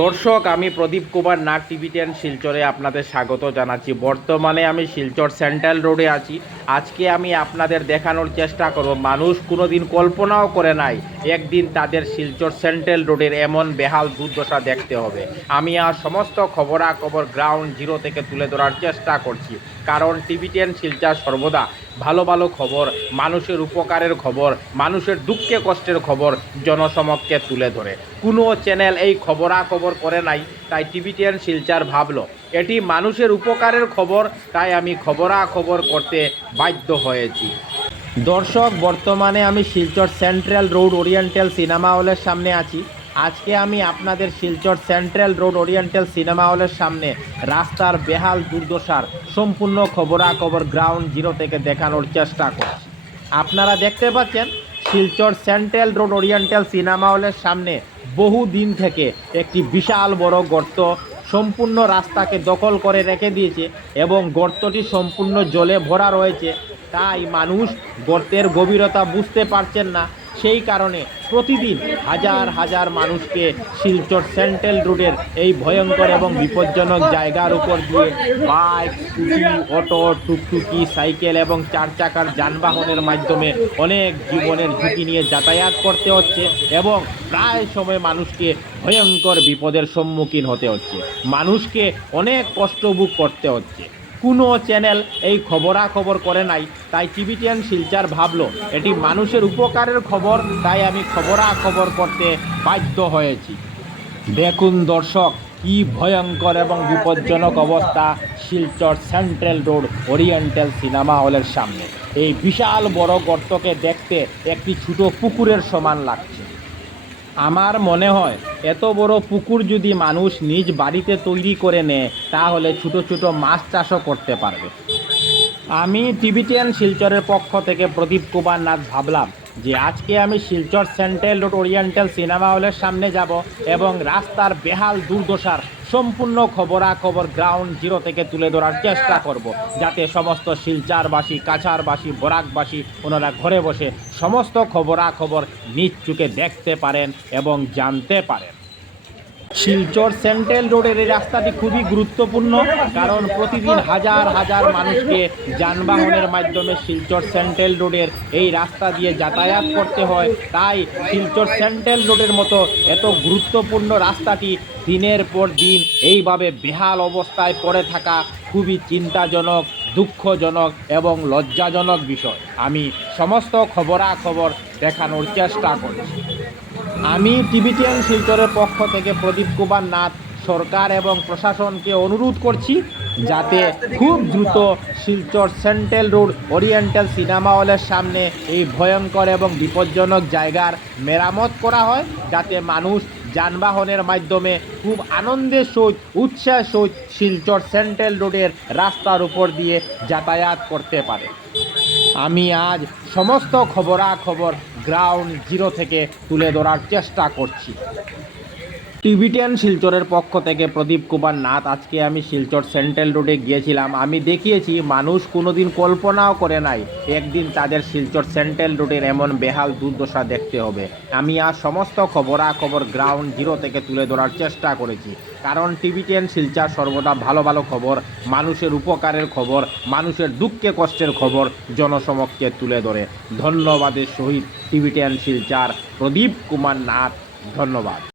দর্শক, আমি প্রদীপ কুমার নাগ টিভি 10 শিলচরে আপনাদের স্বাগত জানাচ্ছি। বর্তমানে আমি শিলচর সেন্ট্রাল রোডে আছি। আজকে আমি আপনাদের দেখানোর চেষ্টা করব, মানুষ কোনোদিন কল্পনাও করে নাই একদিন তাদের শিলচর সেন্ট্রাল রোডের এমন বেহাল দুর্দশা দেখতে হবে। আমি আর সমস্ত খবরাখবর গ্রাউন্ড জিরো থেকে তুলে ধরার চেষ্টা করছি, কারণ টিভি 10 শিলচর সর্বদা ভালো ভালো খবর, মানুষের উপকারের খবর, মানুষের দুঃখে কষ্টের খবর জনসমক্ষে তুলে ধরে। কোনো চ্যানেল এই খবরাখবর করে নাই, তাই টিভি 10 শিলচর ভাবলো এটি মানুষের উপকারের খবর, তাই আমি খবরাখবর করতে বাধ্য হয়েছি। দর্শক, বর্তমানে আমি Silchar central road oriental cinema হলের সামনে আছি। আজকে আমি আপনাদের Silchar central road oriental cinema হলের সামনে রাস্তার বেহাল দুর্দশার সম্পূর্ণ খবরাখবর গ্রাউন্ড জিরো থেকে দেখানোর চেষ্টা করছি। আপনারা দেখতে পাচ্ছেন Silchar central road oriental cinema হলের সামনে বহু দিন থেকে একটি বিশাল বড় গর্ত সম্পূর্ণ রাস্তাকে দখল করে রেখে দিয়েছে এবং গর্তটি সম্পূর্ণ জলে ভরা রয়েছে। তাই মানুষ গর্তের গভীরতা বুঝতে পারছেন না। সেই কারণে প্রতিদিন হাজার হাজার মানুষকে শিলচর সেন্ট্রাল রোডের এই ভয়ঙ্কর এবং বিপজ্জনক জায়গার উপর দিয়ে বাইক, স্কুটি, অটো, টুকটুকি, সাইকেল এবং 4 চাকার যানবাহনের মাধ্যমে অনেক জীবনের ঝুঁকি নিয়ে যাতায়াত করতে হচ্ছে এবং প্রায় সময় মানুষকে ভয়ঙ্কর বিপদের সম্মুখীন হতে হচ্ছে। মানুষকে অনেক কষ্ট ভোগ করতে হচ্ছে। কোনো চ্যানেল এই খবরাখবর করে নাই, তাই টিভি 10 শিলচর ভাবলো এটি মানুষের উপকারের খবর, তাই আমি খবরাখবর করতে বাধ্য হয়েছি। দেখুন দর্শক, কি ভয়ঙ্কর এবং বিপজ্জনক অবস্থা Silchar central road oriental cinema হলের সামনে। এই বিশাল বড় গর্তকে দেখতে একটি ছোট পুকুরের সমান লাগছে। আমার মনে হয় এত বড় পুকুর যদি মানুষ নিজ বাড়িতে তৈরি করে নেয়, তাহলে ছোট ছোট মাছ চাষও করতে পারবে। আমি টিভি 10 শিলচরের পক্ষ থেকে প্রদীপ কুমার নাথ ভাবলাম যে আজকে আমি Silchar central road oriental cinema হলের সামনে যাব এবং রাস্তার বেহাল দুর্দশার সম্পূর্ণ খবরাখবর গ্রাউন্ড জিরো থেকে তুলে ধরার চেষ্টা করব, যাতে সমস্ত শিলচরবাসী, কাছাড়বাসী, বরাকবাসী ওনারা ঘরে বসে সমস্ত খবরাখবর নিজ চোখে দেখতে পারেন এবং জানতে পারেন। শিলচর সেন্ট্রাল রোডের এই রাস্তাটি খুবই গুরুত্বপূর্ণ, কারণ প্রতিদিন হাজার হাজার মানুষকে যানবাহনের মাধ্যমে শিলচর সেন্ট্রাল রোডের এই রাস্তা দিয়ে যাতায়াত করতে হয়। তাই শিলচর সেন্ট্রাল রোডের মতো এত গুরুত্বপূর্ণ রাস্তাটি দিনের পর দিন এইভাবে বেহাল অবস্থায় পড়ে থাকা খুবই চিন্তাজনক, দুঃখজনক এবং লজ্জাজনক বিষয়। আমি সমস্ত খবরাখবর দেখানোর চেষ্টা করছি। আমি টিভি 10 শিলচরের পক্ষ থেকে প্রদীপ কুমার নাথ সরকার এবং প্রশাসনকে অনুরোধ করছি, যাতে খুব দ্রুত Silchar central road oriental cinema হলের সামনে এই ভয়ঙ্কর এবং বিপজ্জনক জায়গার মেরামত করা হয়, যাতে মানুষ যানবাহনের মাধ্যমে খুব আনন্দের সহিত, উৎসাহের সহিত শিলচর সেন্ট্রাল রোডের রাস্তার উপর দিয়ে যাতায়াত করতে পারে। আমি আজ সমস্ত খবরাখবর গ্রাউন্ড জিরো থেকে তুলে ধরার চেষ্টা করছি। টিভি 10 শিলচরের পক্ষ থেকে প্রদীপ কুমার নাথ। আজকে আমি শিলচর সেন্ট্রাল রোডে গিয়েছিলাম। আমি দেখিয়েছি মানুষ কোনোদিন কল্পনাও করে নাই একদিন তাদের শিলচর সেন্ট্রাল রোডের এমন বেহাল দুর্দশা দেখতে হবে। আমি আজ সমস্ত খবরাখবর গ্রাউন্ড জিরো থেকে তুলে ধরার চেষ্টা করেছি, কারণ টিভি 10 শিলচর সর্বদা ভালো ভালো খবর, মানুষের উপকারের খবর, মানুষের দুঃখে কষ্টের খবর জনসমক্ষে তুলে ধরে। ধন্যবাদের সহিত টিভি 10 শিলচর প্রদীপ কুমার নাথ। ধন্যবাদ।